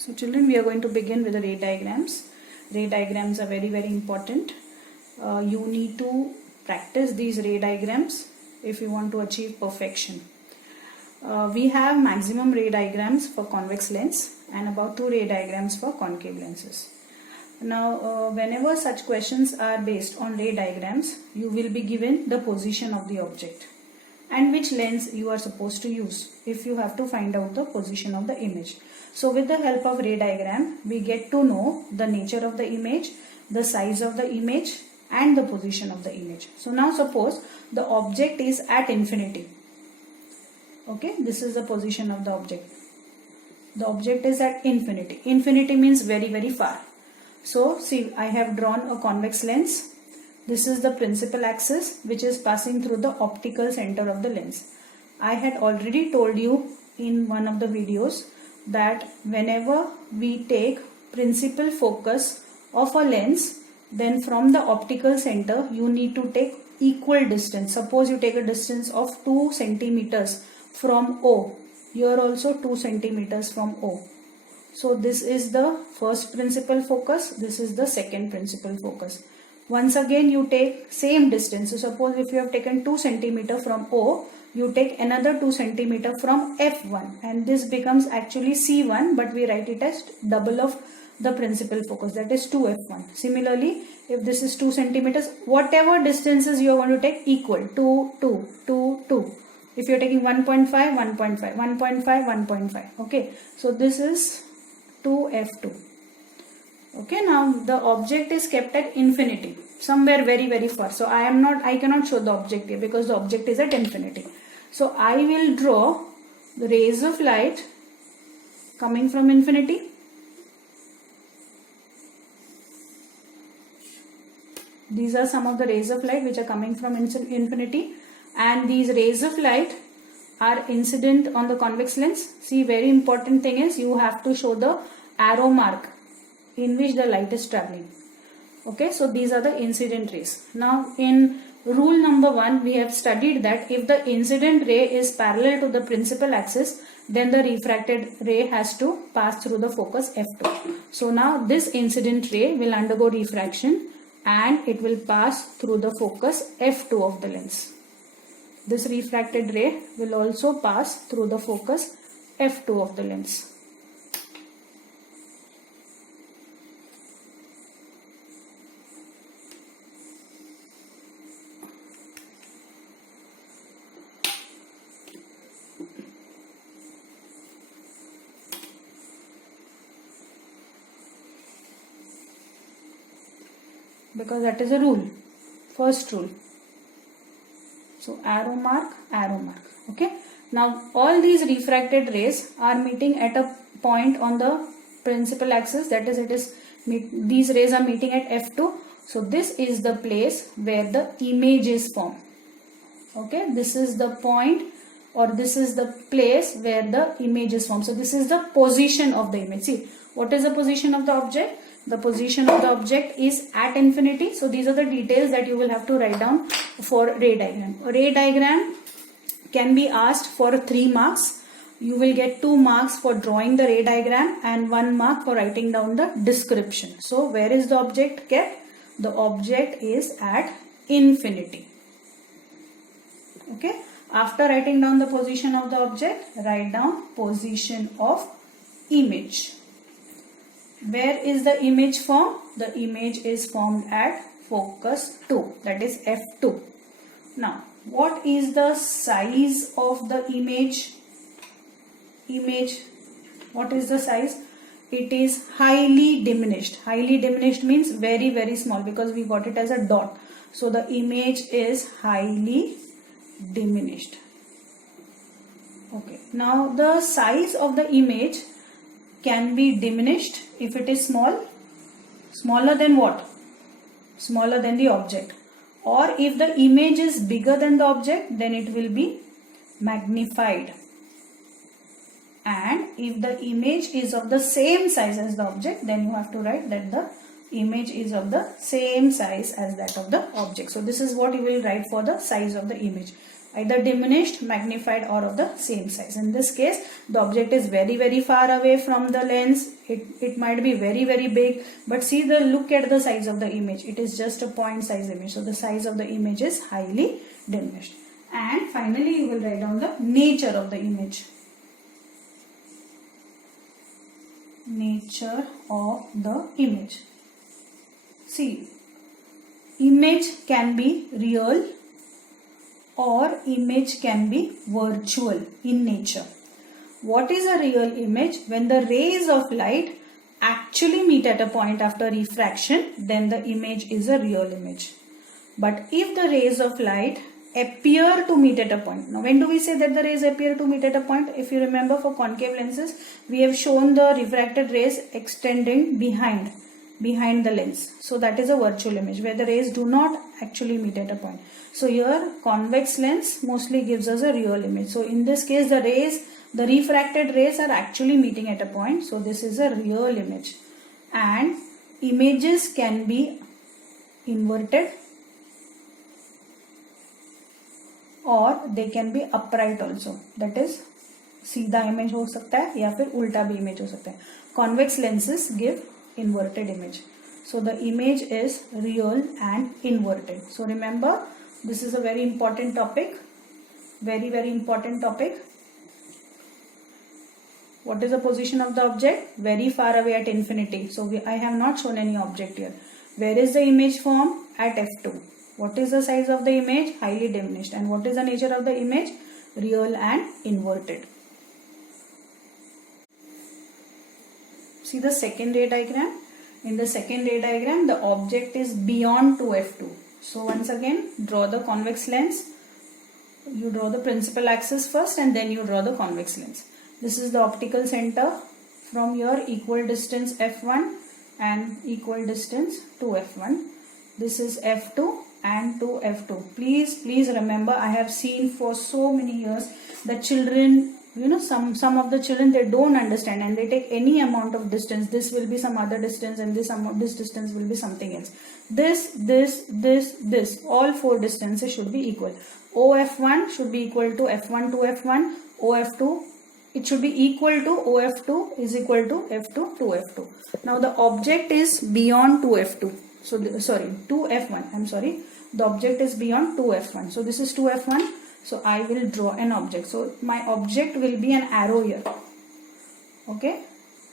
So children, we are going to begin with the ray diagrams. Ray diagrams are very important. You need to practice these ray diagrams if you want to achieve perfection. We have maximum ray diagrams for convex lens and about 2 ray diagrams for concave lenses. Now whenever such questions are based on ray diagrams, you will be given the position of the object and which lens you are supposed to use if you have to find out the position of the image. So with the help of ray diagram, we get to know the nature of the image, the size of the image and the position of the image. So now suppose the object is at infinity. Okay, this is the position of the object. The object is at infinity. Infinity means very far. So see, I have drawn a convex lens. This is the principal axis which is passing through the optical center of the lens. I had already told you in one of the videos that whenever we take principal focus of a lens, then from the optical center you need to take equal distance. Suppose you take a distance of 2 centimeters from O. Here also 2 centimeters from O. So this is the first principal focus, this is the second principal focus. Once again you take same distance. So suppose if you have taken 2 centimeter from O, you take another 2 centimeter from F1 and this becomes actually C1, but we write it as double of the principal focus, that is 2F1. Similarly, if this is 2 centimeters, whatever distances you are going to take equal, 2, 2, 2, 2. If you are taking 1.5, 1.5, 1.5, 1.5. Okay, so this is 2F2. Okay, now the object is kept at infinity, somewhere very far. So I cannot show the object here because the object is at infinity. So I will draw the rays of light coming from infinity. These are some of the rays of light which are coming from infinity, and these rays of light are incident on the convex lens. See, very important thing is you have to show the arrow mark in which the light is traveling. Okay, so these are the incident rays. Now in rule number 1, we have studied that if the incident ray is parallel to the principal axis, then the refracted ray has to pass through the focus F2. So now this incident ray will undergo refraction and it will pass through the focus F2 of the lens. This refracted ray will also pass through the focus F2 of the lens. Because that is a rule, first rule. So arrow mark, okay. Now all these refracted rays are meeting at a point on the principal axis, that is these rays are meeting at F2. So this is the place where the image is formed. Okay, this is the point or this is the place where the image is formed. So this is the position of the image. See, what is the position of the object? The position of the object is at infinity. So these are the details that you will have to write down for ray diagram. A ray diagram can be asked for 3 marks. You will get 2 marks for drawing the ray diagram and 1 mark for writing down the description. So where is the object kept? The object is at infinity. Okay. After writing down the position of the object, write down position of image. Where is the image formed? The image is formed at focus 2, that is F2. Now, what is the size of the image? What is the size? It is highly diminished. Highly diminished means very small because we got it as a dot. So the image is highly diminished. Okay. Now the size of the image can be diminished if it is small. Smaller than what? Smaller than the object. Or if the image is bigger than the object, then it will be magnified. And if the image is of the same size as the object, then you have to write that the image is of the same size as that of the object. So this is what you will write for the size of the image. either diminished, magnified, or of the same size. In this case, the object is very, very far away from the lens. It might be very, very big, but see the look at the size of the image. It is just a point size image. So the size of the image is highly diminished. And finally, you will write down the nature of the image. Nature of the image. See, image can be real or image can be virtual in nature. What is a real image? When the rays of light actually meet at a point after refraction, then the image is a real image. But if the rays of light appear to meet at a point. Now, when do we say that the rays appear to meet at a point? If you remember, for concave lenses, we have shown the refracted rays extending behind the lens. So that is a virtual image where the rays do not actually meet at a point. So here convex lens mostly gives us a real image. So in this case, the refracted rays are actually meeting at a point. So this is a real image. And images can be inverted और they can be upright also, that is सीधा image हो सकता है या फिर उल्टा भी image हो सकता है. Convex lenses give inverted image. So the image is real and inverted. So remember, this is a very important topic, very, very important topic. What is the position of the object? Very far away at infinity. So I have not shown any object here. Where is the image form? At f2. What is the size of the image? Highly diminished. And what is the nature of the image? Real and inverted. See the second ray diagram. In the second ray diagram, the object is beyond 2f2. So once again, draw the convex lens. You draw the principal axis first and then you draw the convex lens. This is the optical center. From here, equal distance f1 and equal distance 2f1. This is f2 and 2f2. Please remember, I have seen for so many years the children, some of the children, they don't understand and they take any amount of distance. This will be some other distance and this distance will be something else. This, all four distances should be equal. OF1 should be equal to F1 to F1. OF2, it should be equal to OF2 is equal to F2 to F2. Now the object is beyond 2F2. So, 2F1. I'm sorry. The object is beyond 2F1. So this is 2F1. So I will draw an object. So my object will be an arrow here. Okay.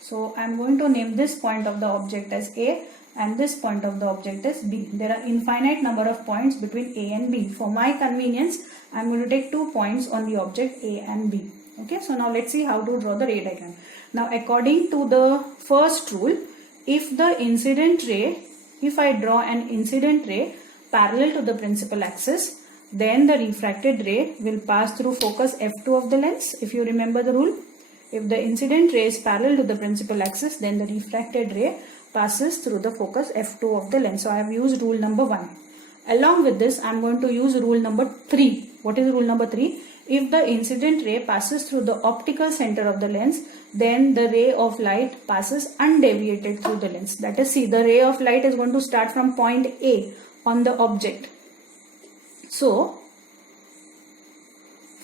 So I'm going to name this point of the object as A and this point of the object as B. There are infinite number of points between A and B. For my convenience, I'm going to take 2 points on the object A and B. Okay. So now let's see how to draw the ray diagram. Now according to the first rule, if I draw an incident ray parallel to the principal axis, then the refracted ray will pass through focus f2 of the lens. If you remember the rule, if the incident ray is parallel to the principal axis, then the refracted ray passes through the focus f2 of the lens. So I have used rule number 1. Along with this, I am going to use rule number 3. What is rule number 3? If the incident ray passes through the optical center of the lens, then the ray of light passes undeviated through the lens. That is, see, the ray of light is going to start from point A on the object. So,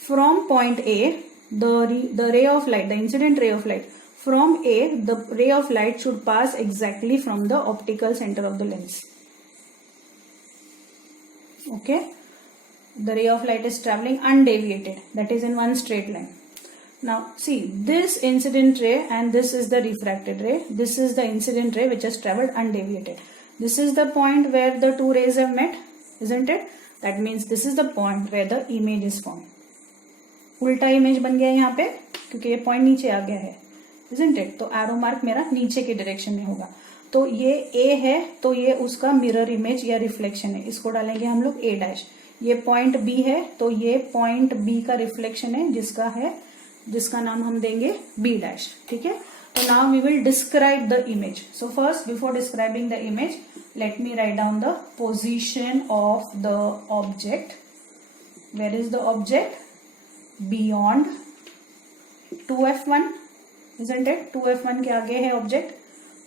from point A, the ray of light, the incident ray of light, from A, the ray of light should pass exactly from the optical center of the lens. Okay. The ray of light is traveling undeviated, that is in one straight line. Now see, this incident ray and this is the refracted ray. This is the incident ray which has traveled undeviated. This is the point where the two rays have met, isn't it? That means this is the point where the image is formed. उल्टा image बन गया यहाँ पे क्योंकि ये point नीचे आ गया है, isn't it? तो एरो मार्क मेरा नीचे के डायरेक्शन में होगा. तो ये A है तो ये उसका मिरर इमेज या रिफ्लेक्शन है, इसको डालेंगे हम लोग A'. ये पॉइंट B है तो ये पॉइंट B का रिफ्लेक्शन है जिसका नाम हम देंगे B'. ठीक है. तो now we will describe the image. So first, before describing the image, let me write down the position of the object. Where is the object? Beyond 2F1, isn't it? 2F1 के आगे है object.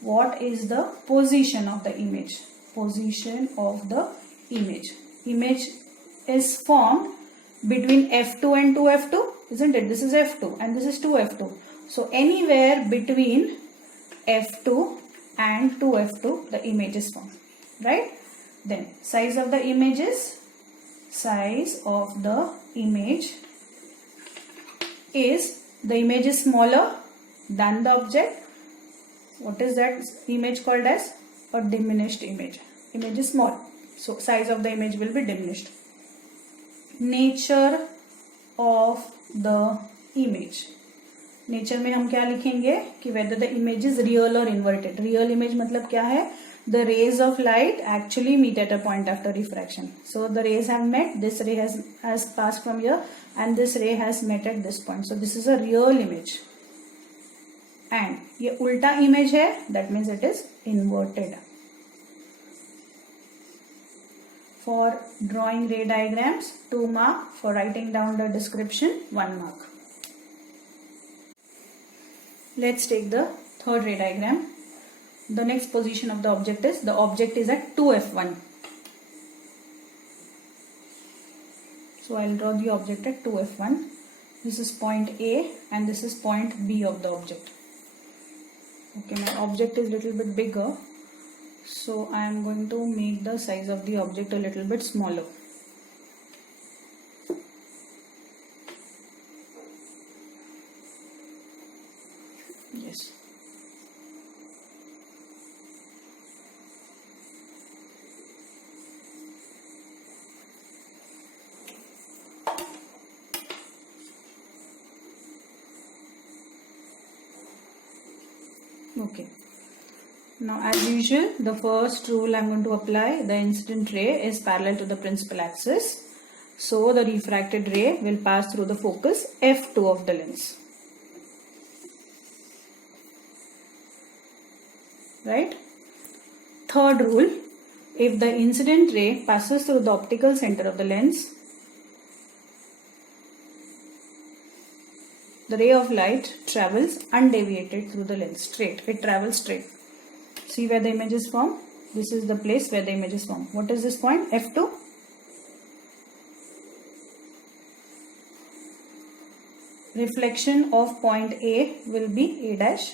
What is the position of the image? Position of the image. Image is formed between F2 and 2F2, isn't it? This is F2 and this is 2F2. So anywhere between F2 and 2F2 the image is formed, right? Then size of the image is the image is smaller than the object. What is that image called as? A diminished image. Image is small, so size of the image will be diminished. Nature of the image. Nature में हम क्या लिखेंगे कि whether the image is real or inverted. Real image मतलब क्या है? The rays of light actually meet at a point after refraction. So the rays have met. This ray has passed from here, and this ray has met at this point. So this is a real image. And ये उल्टा image है. That means it is inverted. For drawing ray diagrams, 2 mark. For writing down the description, 1 mark. Let's take the third ray diagram. The next position of the object is at 2F1. So I'll draw the object at 2F1. This is point A and this is point B of the object. Okay, my object is a little bit bigger, so I am going to make the size of the object a little bit smaller. Yes. Okay. Now as usual, the first rule I am going to apply, the incident ray is parallel to the principal axis. So the refracted ray will pass through the focus F2 of the lens. Right? Third rule, if the incident ray passes through the optical center of the lens, the ray of light travels undeviated through the lens, straight. It travels straight. See where the image is formed? This is the place where the image is formed. What is this point? F2. Reflection of point A will be A dash.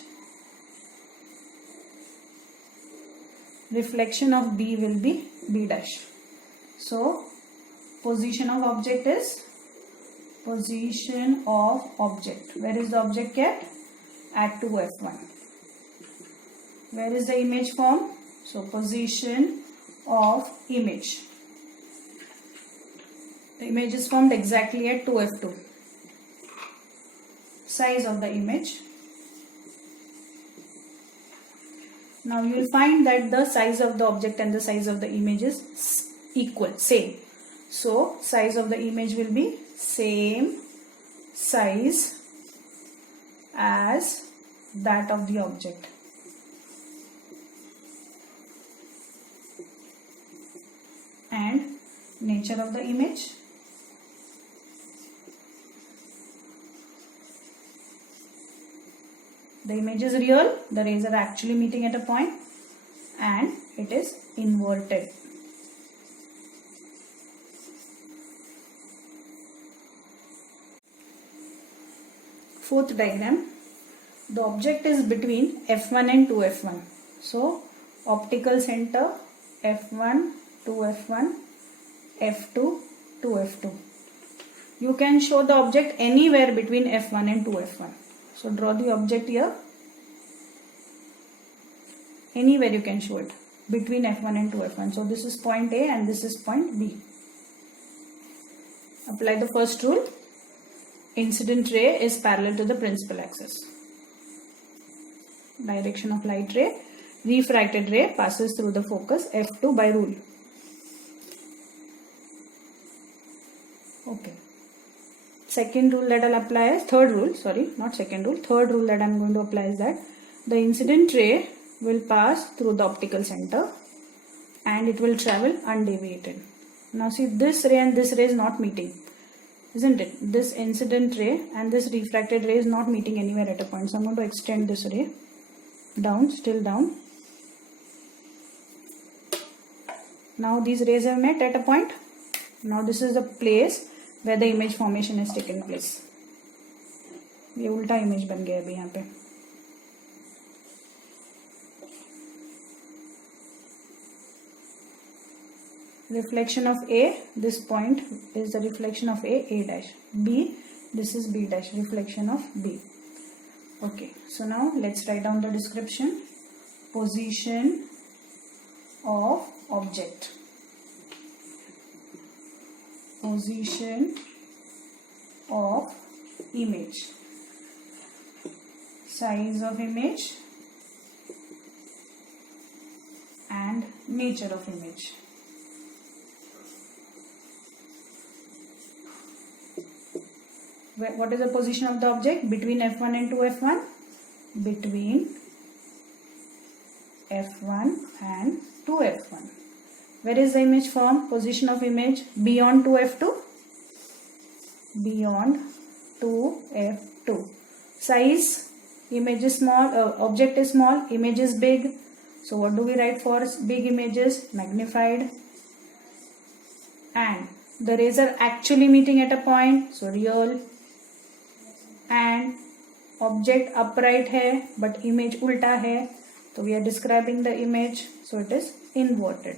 Reflection of B will be B dash. So position of object is position of object. Where is the object kept? At 2F1. Where is the image formed? So position of image. The image is formed exactly at 2F2. Size of the image. Now you will find that the size of the object and the size of the image is equal, same. So size of the image will be same size as that of the object. And nature of the image. The image is real, the rays are actually meeting at a point, and it is inverted. Fourth diagram, the object is between F1 and 2F1. So optical center F1, 2F1, F2, 2F2. You can show the object anywhere between F1 and 2F1. So draw the object here. Anywhere you can show it between F1 and 2F1. So this is point A and this is point B. Apply the first rule. Incident ray is parallel to the principal axis. Direction of light ray. Refracted ray passes through the focus F2 by rule. Okay. Second rule that I'll apply is, third rule that I'm going to apply is that the incident ray will pass through the optical center and it will travel undeviated. Now see, this ray and this ray is not meeting, isn't it? This incident ray and this refracted ray is not meeting anywhere at a point. So I'm going to extend this ray down, still down. Now these rays have met at a point. Now this is the place where the image formation has taken place. ये उल्टा image बन गया अभी यहाँ पे. Reflection of A, this point is the reflection of A dash. B, this is B dash, reflection of B. Okay, so now let's write down the description. Position of object. Position of image. Size of image and nature of image. What is the position of the object between F1 and 2F1? Between F1 and 2F1. Where is the image form? Position of image beyond 2F2? Beyond 2F2. Size, image is small, object is small, image is big. So what do we write for big images? Magnified. And the rays are actually meeting at a point, so real. And object upright है but image उल्टा है, so we are describing the image, so it is inverted.